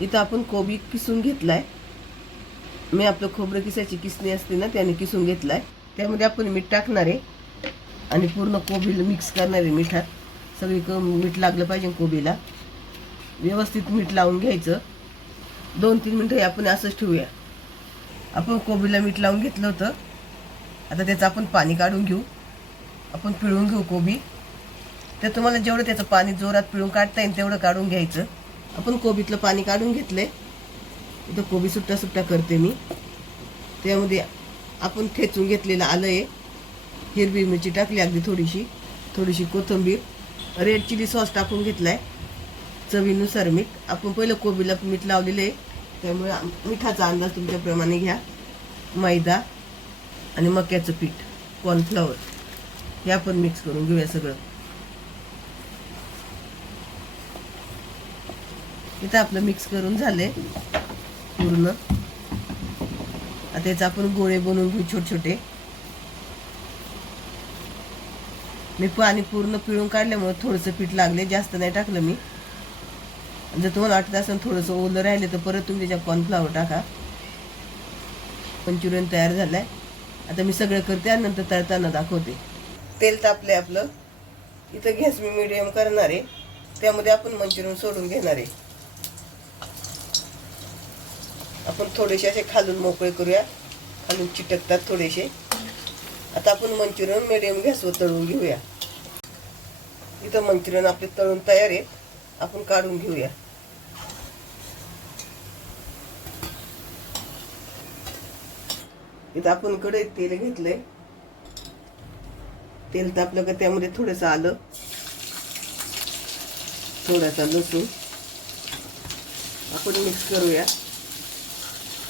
इथं आपण कोबी किसून घेतलाय. मी आपलं खोबरं किसायची किसणी असते ना, त्याने किसून घेतलाय. त्यामध्ये आपण मीठ टाकणार आहे आणि पूर्ण कोबीला मिक्स करणार आहे मिठात. सगळीकडे मीठ लागलं पाहिजे कोबीला. व्यवस्थित मीठ लावून घ्यायचं. 2-3 मिनिटं आपण असंच ठेवूया. आपण कोबीला मीठ लावून घेतलं होतं. आता त्याचं आपण पाणी काढून घेऊ. आपण पिळून घेऊ कोबी. तर तुम्हाला जेवढं त्याचं पाणी जोरात पिळून काढता येईल तेवढं काढून घ्यायचं. आपण कोबीतलं पाणी काढून घेतलंय. इथं कोबी सुट्टा सुट्टा करते मी. त्यामध्ये आपण ठेचून घेतलेलं आलं आहे, हिरवी मिरची टाकली अगदी थोडीशी कोथिंबीर, रेड चिली सॉस टाकून घेतलाय, चवीनुसार मीठ. आपण पहिलं कोबीला मीठ लावलेलं आहे, त्यामुळे मिठाचा अंदाज तुमच्याप्रमाणे घ्या. मैदा आणि मक्याचं पीठ, कॉर्नफ्लॉवर हे आपण मिक्स करून घेऊया सगळं. इथं आपलं मिक्स करून झालंय पूर्ण. आता याचं आपण गोळे बनवून घेऊ छोटे छोटे. मी पाणी पूर्ण पिळून काढल्यामुळे थोडंसं पीठ लागले, जास्त नाही टाकलं मी. जर तुम्हाला वाटत असेल थोडंसं ओलं राहिले तर परत तुम्ही त्याच्यात कॉर्नफ्लॉवर टाका. मंचुरियन तयार झालाय. आता मी सगळं करते आणि नंतर तळताना दाखवते. तेल तापले आपलं. इथं गॅस मी मीडियम करणार आहे. त्यामध्ये आपण मंचुरियन सोडून घेणार आहे. आपण थोडेसे असे खालून मोकळे करूया, खालून चिटकतात थोडेसे. आता आपण मंचुरियन मीडियम गॅसवर तळून घेऊया. इथं मंचुरियन आपले तळून तयार आहे. आपण काढून घेऊया. इथं आपण कढईत तेल घेतलंय. तेल तापलं का त्यामध्ये थोडंसं आलं, थोडासा लसूण आपण मिक्स करूया.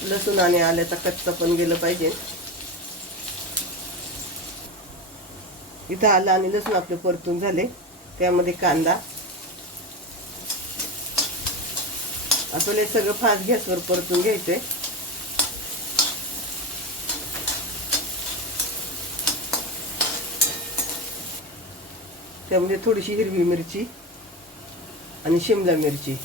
लसूण आणि आल्याचा कच्चा पण गेलं पाहिजे. इथं आलं आणि लसूण आपले परतून झाले. त्यामध्ये कांदा, आपल्याला सगळं फास्ट गॅसवर परतून घ्यायचंय. त्यामध्ये थोडीशी हिरवी मिरची आणि शिमला मिरची.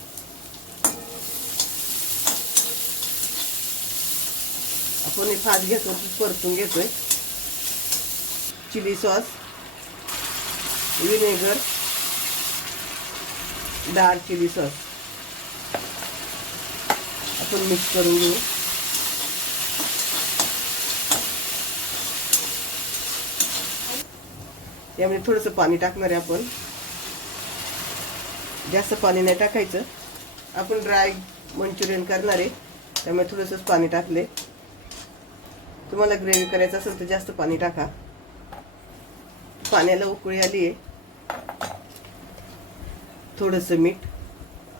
आपण हे फास्ट गॅसवर परतून घेतोय. Chilli sauce, vinegar, dark chilli sauce आपण मिक्स करून घेऊ. यामध्ये थोडंसं पाणी टाकणार आहे आपण. जास्त पाणी नाही टाकायचं. आपण ड्राय मंचुरियन करणार आहे, त्यामुळे थोडंसंच पाणी टाकले. तुम्हाला ग्रेव्ही करायचं असेल तर जास्त पाणी टाका. पाण्याला उकळी आली आहे. थोडंसं मीठ,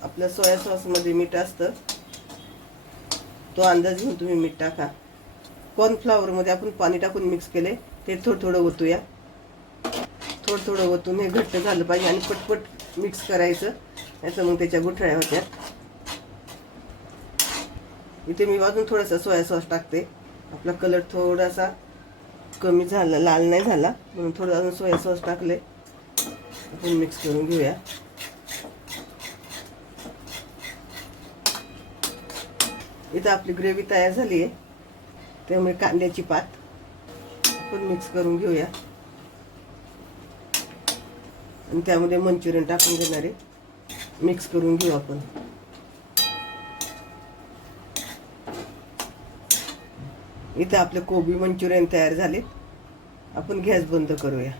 आपल्या सोया सॉसमध्ये मीठ असतं, तो अंदाज घेऊन तुम्ही मीठ टाका. कॉर्नफ्लॉवरमध्ये आपण पाणी टाकून मिक्स केले, ते थोडं थोडं ओतूया. थोडं थोडं ओतून हे घट्ट झालं पाहिजे आणि पटपट मिक्स करायचं, नाहीतर मग त्याच्या गुठळ्या होत्या. इथे मी वाजून थोडासा सोया सॉस टाकते. आपला कलर थोडासा कमी झाला, लाल नाही झाला, म्हणून थोडं अजून सोया सॉस टाकले. आपण मिक्स करून घेऊया. इथं आपली ग्रेव्ही तयार झाली आहे, त्यामुळे कांद्याची पात आपण मिक्स करून घेऊया आणि त्यामध्ये मंचुरियन टाकून घेणार आहे. मिक्स करून घेऊ आपण. इथं आपले कोबी मंचुरियन तयार झाले. आपण गॅस बंद करूया.